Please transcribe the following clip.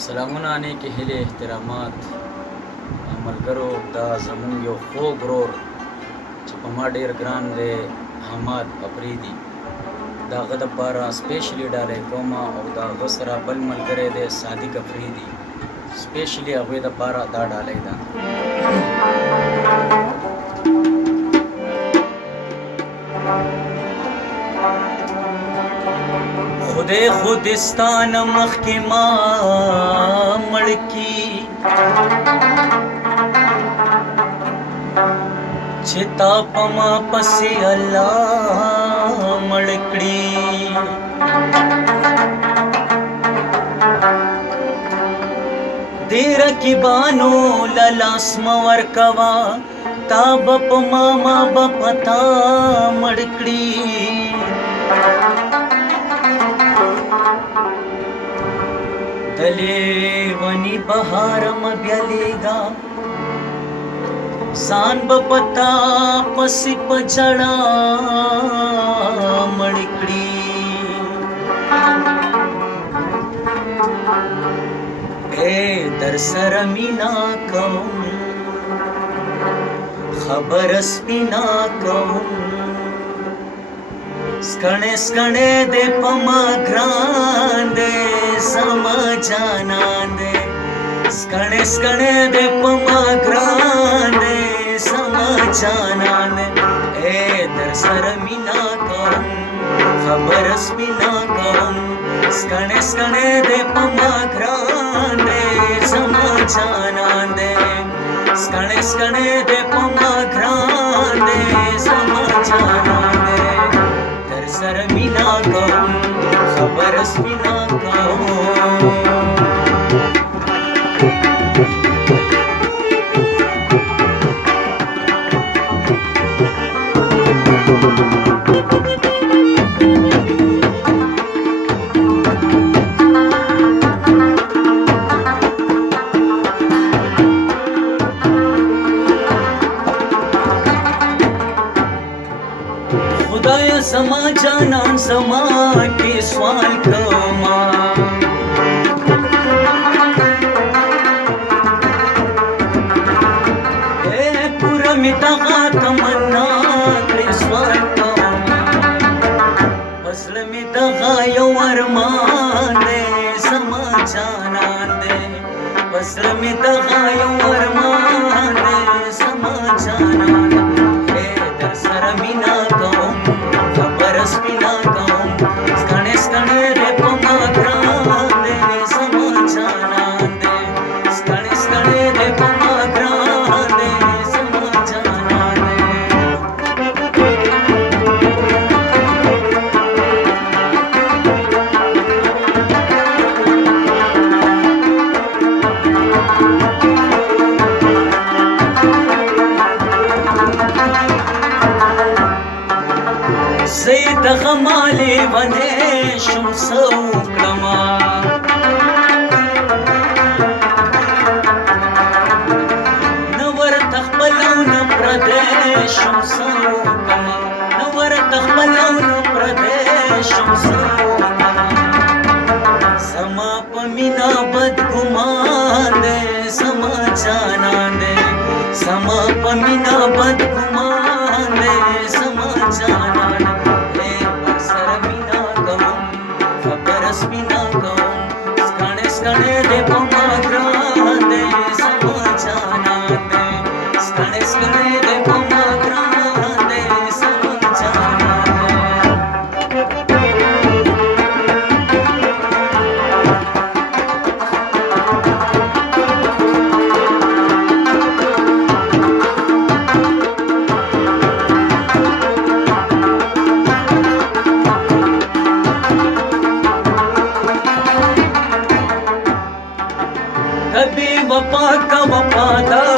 سلامونه نیکې هیلې احترامات ملګرو، دا زمونږ یو خوږ ورور چې په ما ډېر ګران دی حماد افریدي، د هغه دپاره سپیشلي ډالۍ کومه او د هغه سره بل ملګری دی صادق افریدي، سپیشلي هغوی دپاره دا ډالۍ ده. خدای خودستان مخکې ما مړ کي چې تا په ما پسې الله مړ کړي. دې رقیبانو له لاس مه ورکوه، تا به په ما به په تا مړ کړي. د لیوني بهار مه بیلیږه، ځان به په تا پسې په ژړا مړ کړي. در سره مینا کوم، خبره سپینا کوم، سکڼې سکڼې دې په ما ګران دی زما جانان دی، سکڼې سکڼې دې په ما ګران دی زما جانان دی. در سره مینا کوم، خبره سپینا کوم، سکڼې سکڼې دې په ما ګران دی زما جانان دی، سکڼې سکڼې دې په ما ګران دی زما جانان دی. در سره مینا کوم، خبره سپینا کوم. خدایا زما جانان زما کې سوال کوما، پورا می دغه تمنا کړې سوال کوما، پسله می دغه یو ارمان دی زما جانان دی، پسله می دغه یو ارمان دی زما جانان دی. در سره مینا کوم، خبره سپینا کوم، سکڼې سکڼې دې په ما ګران دی زما جانان دی، سکڼې سکڼې دې په ما ګران دی زما جانان دی. زه دغه مالې ونې شم څه وکړمه، نه ورته خپل او نه پردی شم څه وکړمه، نه ورته خپل او نه پردی شم څه وکړمه. زما په مینا بدګمان دی زما جانان دی، زما په مینا بدګمان دی زما جانان دی. سپینا کوم، سکڼې سکڼې دې په ما ګران دی زما جانان دی، سکڼې سکڼې دې په ما ګران دی زما جانان دی. کبھی وفا کا وفادار